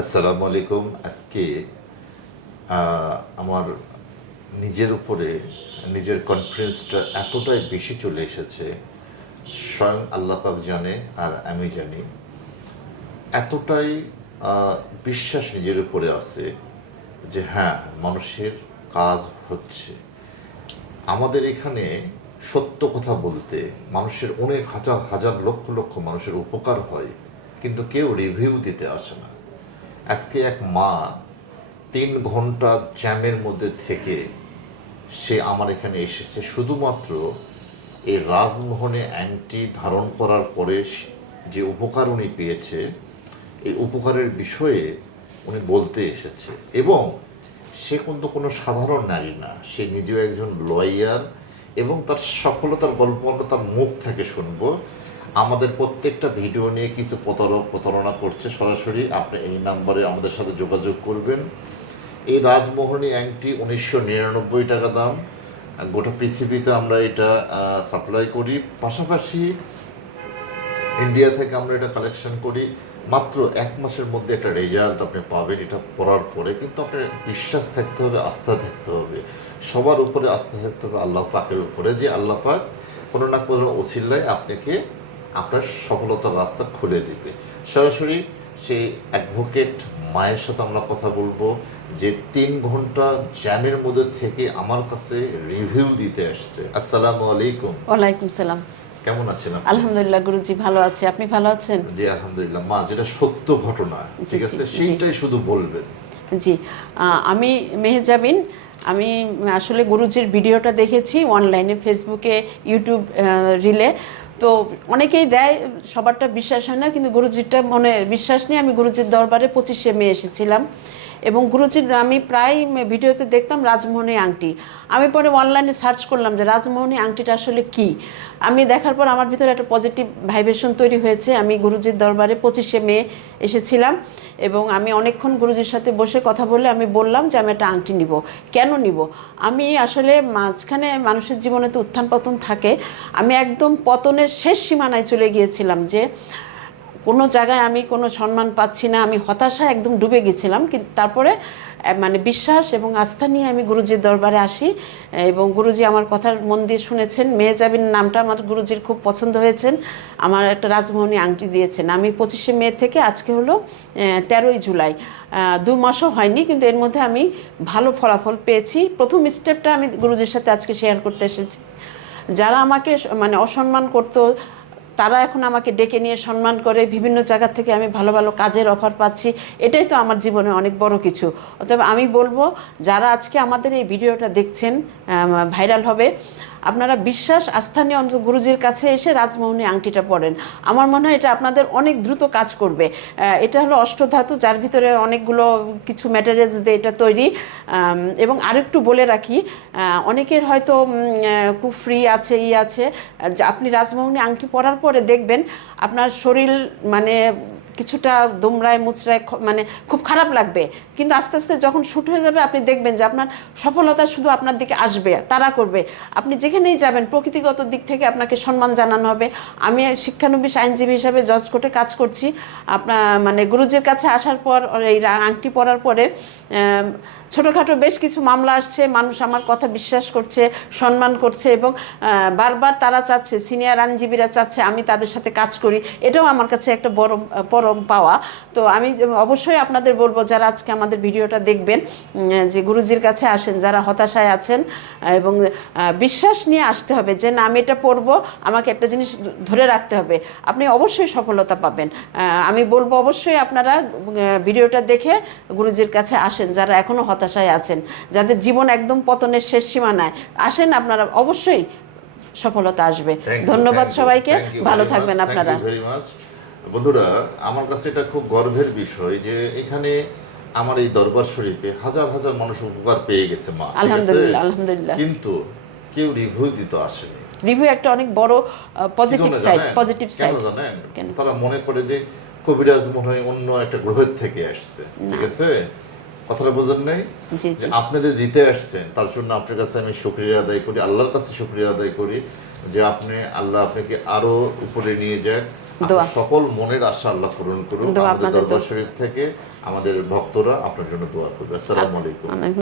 আসসালামু আলাইকুম। আজকে আমার নিজের উপরে, নিজের কনফিডেন্সটা এতটাই বেশি চলে এসেছে, স্বয়ং আল্লাহ পাক জানে আর আমি জানি, এতটাই বিশ্বাস নিজের উপরে আছে যে হ্যাঁ মানুষের কাজ হচ্ছে। আমাদের এখানে সত্য কথা বলতে মানুষের অনেক হাজার হাজার লক্ষ লক্ষ মানুষের উপকার হয়। কিন্তু কেউ রিভিউ দিতে আসে না। আজকে এক মা তিন ঘণ্টা জ্যামের মধ্যে থেকে সে আমার এখানে এসেছে। শুধুমাত্র এই রাজমোহনে অ্যান্টি ধারণ করার পরে যে উপকার উনি পেয়েছে, এই উপকারের বিষয়ে উনি বলতে এসেছে। এবং সে কিন্তু কোনো সাধারণ নারী না, সে নিজেও একজন লয়ার এবং তার সফলতার গল্প আমরা তার মুখ থেকে শুনব। আমাদের প্রত্যেকটা ভিডিও নিয়ে কিছু প্রতারক প্রতারণা করছে। সরাসরি আপনি এই নাম্বারে আমাদের সাথে যোগাযোগ করবেন। এই রাজমোহনী অ্যাংটি উনিশশো নিরানব্বই টাকা দাম। গোটা পৃথিবীতে আমরা এটা সাপ্লাই করি। পাশাপাশি ইন্ডিয়া থেকে আমরা এটা কালেকশন করি। মাত্র এক মাসের মধ্যে একটা রেজাল্ট আপনি পাবেন। এটা পড়ার পরে কিন্তু আপনার বিশ্বাস থাকতে হবে, আস্থা থাকতে হবে। সবার উপরে আস্থা থাকতে হবে আল্লাহ পাকের উপরে। যে আল্লাহ পাক কোনো না কোনো ওসিল্লায় আপনাকে আপনার সফলতার রাস্তা খুলে দিবে। সরাসরি সেই অ্যাডভোকেট মায়ের সাথে আমরা কথা বলব যে তিন ঘণ্টা জ্যামের মধ্যে থেকে আমার কাছে রিভিউ দিতে আসছে আসসালামু আলাইকুম। ওয়ালাইকুম সালাম। কেমন আছেন আপনি? আলহামদুলিল্লাহ গুরুজি ভালো আছি। আপনি ভালো আছেন? জি আলহামদুলিল্লাহ। মা যেটা সত্য ঘটনা ঠিক আছে? সেইটাই শুধু বলবেন। জি আমি মেহজাবিন আমি আসলে গুরুজির ভিডিওটা দেখেছি অনলাইনে ফেসবুকে ইউটিউব রিলে। তো অনেকেই দেয়, সবারটা বিশ্বাস হয় না, কিন্তু গুরুজিরটা মনে, বিশ্বাস নিয়ে আমি গুরুজির দরবারে পঁচিশে মে এসেছিলাম। এবং গুরুজির আমি প্রায় ভিডিওতে দেখতাম রাজমোহনী আংটি। আমি পরে অনলাইনে সার্চ করলাম যে রাজমোহনী আংটিটা আসলে কি? আমি দেখার পর আমার ভিতরে একটা পজিটিভ ভাইব্রেশন তৈরি হয়েছে। আমি গুরুজির দরবারে পঁচিশে মে এসেছিলাম এবং আমি অনেকক্ষণ গুরুজির সাথে বসে কথা বলে আমি বললাম যে আমি একটা আংটি নিব। কেন নিব? আমি আসলে মাঝখানে মানুষের জীবনে তো উত্থান পতন থাকে। আমি একদম পতনের শেষ সীমানায় চলে গিয়েছিলাম যে কোনো জায়গায় আমি কোনো সম্মান পাচ্ছি না, আমি হতাশায় একদম ডুবে গেছিলাম। কিন্তু তারপরে মানে বিশ্বাস এবং আস্থা নিয়ে আমি গুরুজির দরবারে আসি। এবং গুরুজি আমার কথার মন দিয়ে শুনেছেন মেয়েজাবিন নামটা আমার গুরুজির খুব পছন্দ হয়েছেন। আমার একটা রাজমোহনী আংটি দিয়েছেন। আমি পঁচিশে মে থেকে আজকে হলো তেরোই জুলাই। দু মাসও হয়নি, কিন্তু এর মধ্যে আমি ভালো ফলাফল পেয়েছি। প্রথম স্টেপটা আমি গুরুজির সাথে আজকে শেয়ার করতে এসেছি। যারা আমাকে মানে অসম্মান করতো তারা এখন আমাকে ডেকে নিয়ে সম্মান করে, বিভিন্ন জায়গা থেকে আমি ভালো ভালো কাজের অফার পাচ্ছি। এটাই তো আমার জীবনে অনেক বড় কিছু। অতএব আমি বলব, যারা আজকে আমাদের এই ভিডিওটা দেখছেন ভাইরাল হবে আপনারা বিশ্বাস আস্থা নিয়ে গুরুজির কাছে এসে রাজমোহনী আংটিটা পড়েন আমার মনে হয় এটা আপনাদের অনেক দ্রুত কাজ করবে। এটা হলো অষ্টধাতু যার ভিতরে অনেকগুলো কিছু ম্যাটেরিয়ালস দিয়ে এটা তৈরি। এবং আরেকটু বলে রাখি অনেকের হয়তো উম, আহ, খুব ফ্রি আছে ই আছে। আপনি রাজমোহনী আংটি পরার পরে দেখবেন আপনার শরীর মানে কিছুটা দোমরায় মুচড়ায় মানে খুব খারাপ লাগবে। কিন্তু আস্তে আস্তে যখন শ্যুট হয়ে যাবে, আপনি দেখবেন যে আপনার সফলতা শুধু আপনার দিকে আসবে, তারা করবে। আপনি যেখানেই যাবেন, প্রকৃতিগত দিক থেকে আপনাকে সম্মান জানানো হবে। আমি শিক্ষানবিশ আইনজীবী হিসাবে জজ কোর্টে কাজ করছি। আপনার মানে গুরুজির কাছে আসার পর, এই আংটি পরার পরে ছোটোখাটো বেশ কিছু মামলা আসছে। মানুষ আমার কথা বিশ্বাস করছে, সম্মান করছে এবং বারবার তারা চাচ্ছে, সিনিয়র আইনজীবীরা চাচ্ছে আমি তাদের সাথে কাজ করি। এটাও আমার কাছে একটা বড় পরম পাওয়া। তো আমি অবশ্যই আপনাদের বলব যারা আজকে আমাদের ভিডিওটা দেখবেন যে গুরুজির কাছে আসেন যারা হতাশায় আছেন এবং বিশ্বাস নিয়ে আসতে হবে যে না আমি এটা পড়ব আমাকে একটা জিনিস ধরে রাখতে হবে। আপনি অবশ্যই সফলতা পাবেন। আমি বলব অবশ্যই আপনারা ভিডিওটা দেখে গুরুজির কাছে আসেন যারা এখনও হতাশায় আছেন যাদের জীবন একদম পতনের শেষ সীমানায় আসেন আপনারা অবশ্যই সফলতা আসবে। ধন্যবাদ সবাইকে ভালো থাকবেন আপনারা। বন্ধুরা আমার কাছে এটা খুব গর্বের বিষয় যে এখানে আমার এই দরবার শরীফে হাজার হাজার মানুষ উপকার পেয়ে গেছে মা আলহামদুলিল্লাহ আলহামদুলিল্লাহ। কিন্তু কেউ রিভিউ দিতে আসেনি। রিভিউ একটা অনেক বড় পজিটিভ সাইড পজিটিভ কেন সাইড জানেন? তারা মনে করে যে কবিরাজ মনে হয় অন্য একটা গ্রহের থেকে আসছে ঠিক আছে? কথাটা বোঝেন নাই? যে আপনাদের দিতে আসছেন তার জন্য আপনার কাছে আমি শুক্রিয়া আদায় করি আল্লাহর কাছে শুক্রিয়া আদায় করি যে আপনি আল্লাহ আপনাকে আরও উপরে নিয়ে যাক দোয়া। সকল মনের আশা আল্লাহ পূরণ করুন আমাদের দরবার শরীফ থেকে আমাদের ভক্তরা আপনার জন্য দোয়া করবে। আসসালামু আলাইকুম